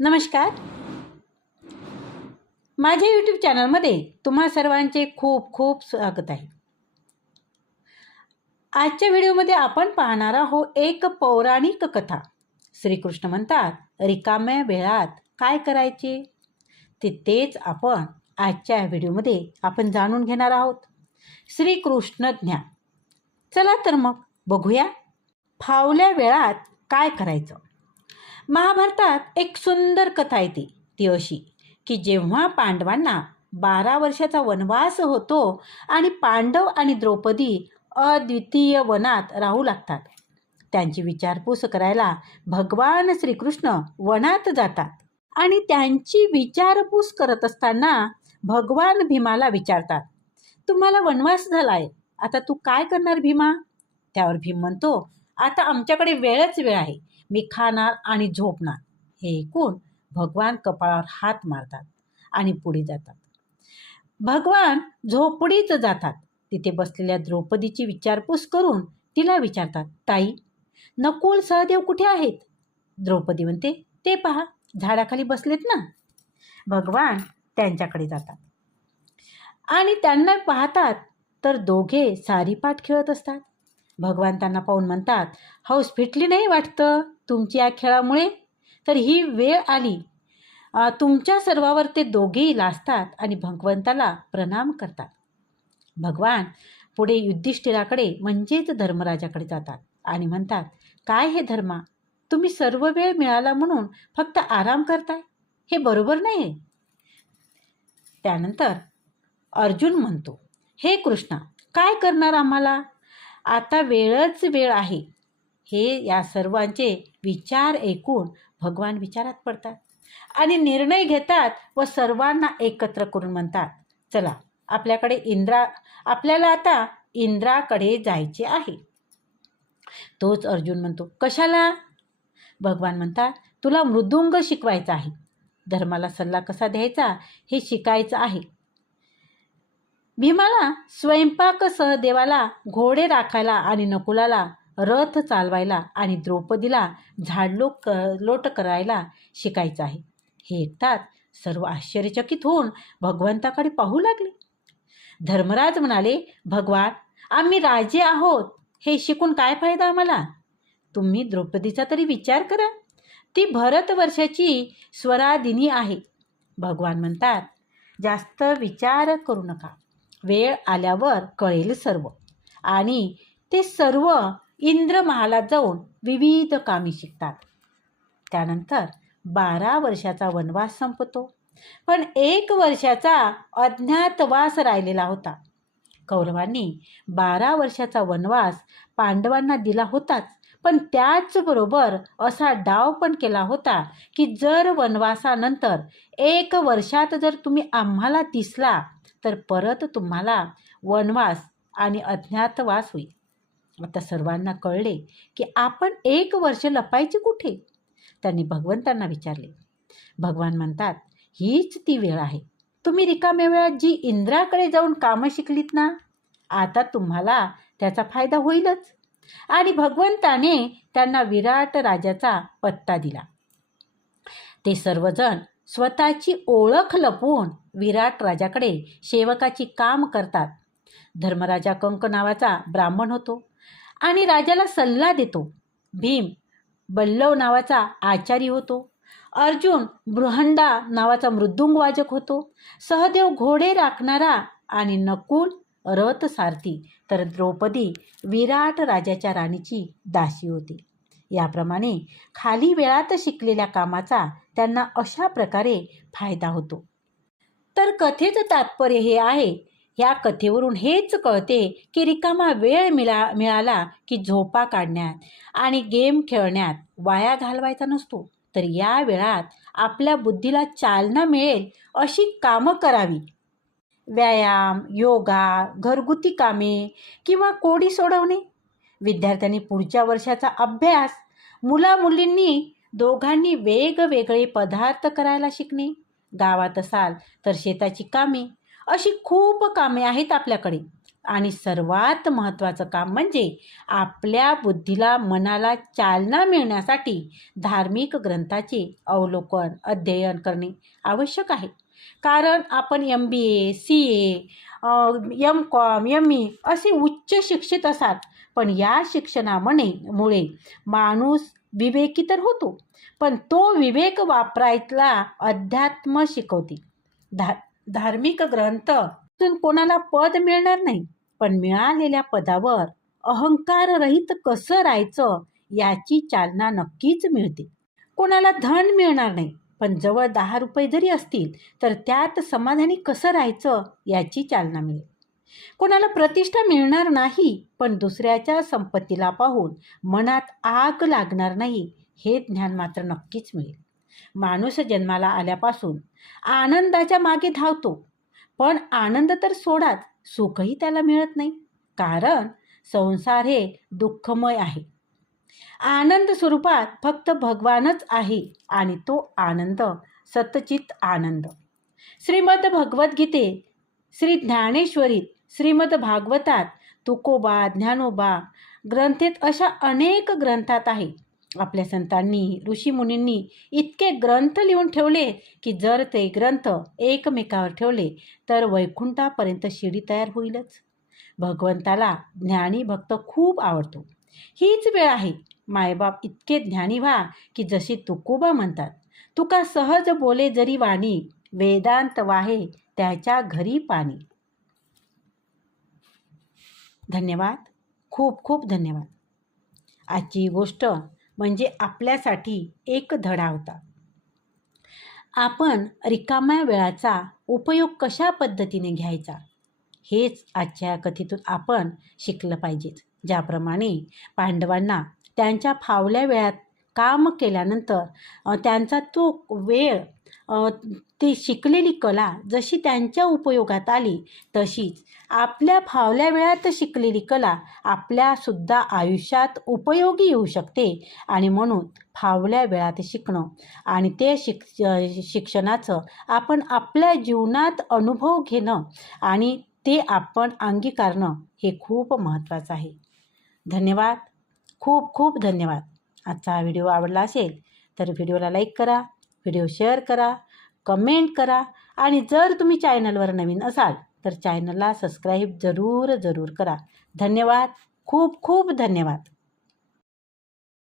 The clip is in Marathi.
नमस्कार. माझ्या यूट्यूब चॅनलमध्ये तुम्हा सर्वांचे खूप खूप स्वागत आहे. आजच्या व्हिडिओमध्ये आपण पाहणार आहोत एक पौराणिक कथा. श्रीकृष्ण म्हणतात रिकाम्या वेळात काय करायचे? ते तेच आपण आजच्या व्हिडिओमध्ये आपण जाणून घेणार आहोत. श्रीकृष्ण ज्ञान. चला तर मग बघूया फावल्या वेळात काय करायचं. महाभारतात एक सुंदर कथा येते ती अशी की जेव्हा पांडवांना बारा वर्षाचा वनवास होतो आणि पांडव आणि द्रौपदी अद्वितीय वनात राहू लागतात. त्यांची विचारपूस करायला भगवान श्रीकृष्ण वनात जातात आणि त्यांची विचारपूस करत असताना भगवान भीमाला विचारतात तुम्हाला वनवास झालाय आता तू काय करणार भीमा? त्यावर भीम म्हणतो आता आमच्याकडे वेळच वेळ आहे. मी खाणार आणि झोपणार. हे ऐकून भगवान कपाळावर हात मारतात आणि पुढे जातात. भगवान झोपडीत जातात. तिथे बसलेल्या द्रौपदीची विचारपूस करून तिला विचारतात ताई नकुल सहदेव कुठे आहेत? द्रौपदी म्हणते ते पहा झाडाखाली बसलेत ना. भगवान त्यांच्याकडे जातात. आणि त्यांना पाहतात तर दोघे सारीपाठ खेळत असतात. भगवंतांना पाहून म्हणतात हौस फिटली नाही वाटतं तुमची या खेळामुळे? तर ही वेळ आली. तुमच्या सर्वावर ते दोघेही लाजतात आणि भगवंताला प्रणाम करतात. भगवान पुढे युधिष्ठिराकडे म्हणजेच धर्मराजाकडे जातात आणि म्हणतात काय हे धर्मा? तुम्ही सर्व वेळ मिळाला म्हणून फक्त आराम करताय? हे बरोबर नाही आहे. त्यानंतर अर्जुन म्हणतो हे कृष्णा काय करणार आम्हाला? आता वेळच वेळ आहे. हे या सर्वांचे विचार ऐकून भगवान विचारात पडतात आणि निर्णय घेतात व सर्वांना एकत्र करून म्हणतात चला आपल्याकडे इंद्रा आपल्याला आता इंद्राकडे जायचे आहे. तोच अर्जुन म्हणतो कशाला? भगवान म्हणतात तुला मृदुंग शिकवायचा आहे. धर्माला सल्ला कसा द्यायचा हे शिकायचं आहे. भीमाला स्वयंपाक सहदेवाला घोडे राखायला आणि नकुलाला रथ चालवायला आणि द्रौपदीला झाडलो क लोट करायला शिकायचं आहे. हे ऐकतात सर्व आश्चर्यचकित होऊन भगवंताकडे पाहू लागले. धर्मराज म्हणाले भगवान आम्ही राजे आहोत. हे शिकून काय फायदा आम्हाला? तुम्ही द्रौपदीचा तरी विचार करा. ती भरत वर्षाची स्वरादिनी आहे. भगवान म्हणतात जास्त विचार करू नका. वेळ आल्यावर कळेल सर्व. आणि ते सर्व इंद्र महालात जाऊन विविध कामे शिकतात. त्यानंतर बारा वर्षाचा वनवास संपतो. पण एक वर्षाचा अज्ञातवास राहिलेला होता. कौरवांनी बारा वर्षाचा वनवास पांडवांना दिला होताच. पण त्याचबरोबर असा डाव पण केला होता की जर वनवासानंतर एक वर्षात जर तुम्ही आम्हाला दिसला तर परत तुम्हाला वनवास आणि अज्ञातवास होईल. आता सर्वांना कळले की आपण एक वर्ष लपायचे कुठे? त्यांनी भगवंतांना विचारले. भगवान म्हणतात हीच ती वेळ आहे. तुम्ही रिकाम्या वेळात जी इंद्राकडे जाऊन कामं शिकलीत ना आता तुम्हाला त्याचा फायदा होईलच. आणि भगवंताने त्यांना विराट राजाचा पत्ता दिला. ते सर्वजण स्वतःची ओळख लपवून विराट राजाकडे सेवकाची काम करतात. धर्मराजा कंक नावाचा ब्राह्मण होतो आणि राजाला सल्ला देतो. भीम बल्लव नावाचा आचारी होतो. अर्जुन बृहंडा नावाचा मृदुंग वाजक होतो. सहदेव घोडे राखणारा आणि नकुल रथ सारथी तर द्रौपदी विराट राजाच्या राणीची दासी होती. याप्रमाणे खाली वेळात शिकलेल्या कामाचा त्यांना अशा प्रकारे फायदा होतो. तर कथेचं तात्पर्य हे आहे. या कथेवरून हेच कळते की रिकामा वेळ मिळा मिळाला की झोपा काढण्यात आणि गेम खेळण्यात वाया घालवायचा नसतो. तर या वेळात आपल्या बुद्धीला चालना मिळेल अशी कामं करावी. व्यायाम योगा घरगुती कामे किंवा कोडी सोडवणे. विद्यार्थ्यांनी पुढच्या वर्षाचा अभ्यास मुलामुलींनी दोघांनी वेगवेगळे पदार्थ करायला शिकणे. गावात असाल तर शेताची कामे. अशी खूप कामे आहेत आपल्याकडे. आणि सर्वात महत्त्वाचं काम म्हणजे आपल्या बुद्धीला मनाला चालना मिळण्यासाठी धार्मिक ग्रंथाचे अवलोकन अध्ययन करणे आवश्यक आहे. कारण आपण M B A C A M Com M E असे उच्च शिक्षित असाल पण या शिक्षणामुळे मुळे माणूस विवेकी तर होतो. पण तो विवेक वापरायला अध्यात्म शिकवते. धा धार्मिक ग्रंथ तून कोणाला पद मिळणार नाही. पण मिळालेल्या पदावर अहंकाररहित कसं राहायचं याची चालना नक्कीच मिळते. कोणाला धन मिळणार नाही पण जवळ दहा रुपये जरी असतील तर त्यात समाधानी कसं राहायचं याची चालना मिळेल कोणाला प्रतिष्ठा मिळणार नाही पण दुसऱ्याच्या संपत्तीला पाहून मनात आग लागणार नाही हे ज्ञान मात्र नक्कीच मिळेल. माणूस जन्माला आल्यापासून आनंदाच्या मागे धावतो. पण आनंद तर सोडाच सुखही त्याला मिळत नाही. कारण संसार हे दुःखमय आहे. आनंद स्वरूपात फक्त भगवानच आहे आणि तो आनंद सतचित आनंद. श्रीमद भगवद्गीते श्री ज्ञानेश्वरीत श्रीमद भागवतात तुकोबा ज्ञानोबा ग्रंथेत अशा अनेक ग्रंथात आहे. आपल्या संतांनी ऋषीमुनींनी इतके ग्रंथ लिहून ठेवले की जर ते ग्रंथ एकमेकावर ठेवले तर वैकुंठापर्यंत शिडी तयार होईलच. भगवंताला ज्ञानी भक्त खूप आवडतो. हीच वेळ आहे. मायबाप इतके ज्ञानी व्हा की जशी तुकोबा म्हणतात तुका सहज बोले जरी वाणी वेदांत वाहे त्याच्या घरी पाणी. धन्यवाद. खूप खूप धन्यवाद. आजची गोष्ट म्हणजे आपल्यासाठी एक धडा होता. आपण रिकाम्या वेळाचा उपयोग कशा पद्धतीने घ्यायचा? हेच आजच्या कथेतून आपण शिकलं पाहिजे. ज्याप्रमाणे पांडवांना त्यांच्या फावल्या वेळात काम केल्यानंतर त्यांचा तो वेळ ती शिकलेली कला जशी त्यांच्या उपयोगात आली तशीच आपल्या फावल्या वेळात शिकलेली कला आपल्यासुद्धा आयुष्यात उपयोगी येऊ शकते आणि म्हणून फावल्या वेळात शिकणं आणि ते शिक शिक्षणाचं आपण आपल्या जीवनात अनुभव घेणं आणि ते आपण अंगीकारणं हे खूप महत्त्वाचं आहे. धन्यवाद. खूप खूप धन्यवाद. आजचा व्हिडिओ आवडला असेल तर व्हिडिओला लाईक करा. व्हिडिओ शेअर करा कमेंट करा आणि जर तुम्ही चॅनलवर नवीन असाल तर चॅनलला सबस्क्राईब जरूर जरूर करा. धन्यवाद. खूप खूप धन्यवाद.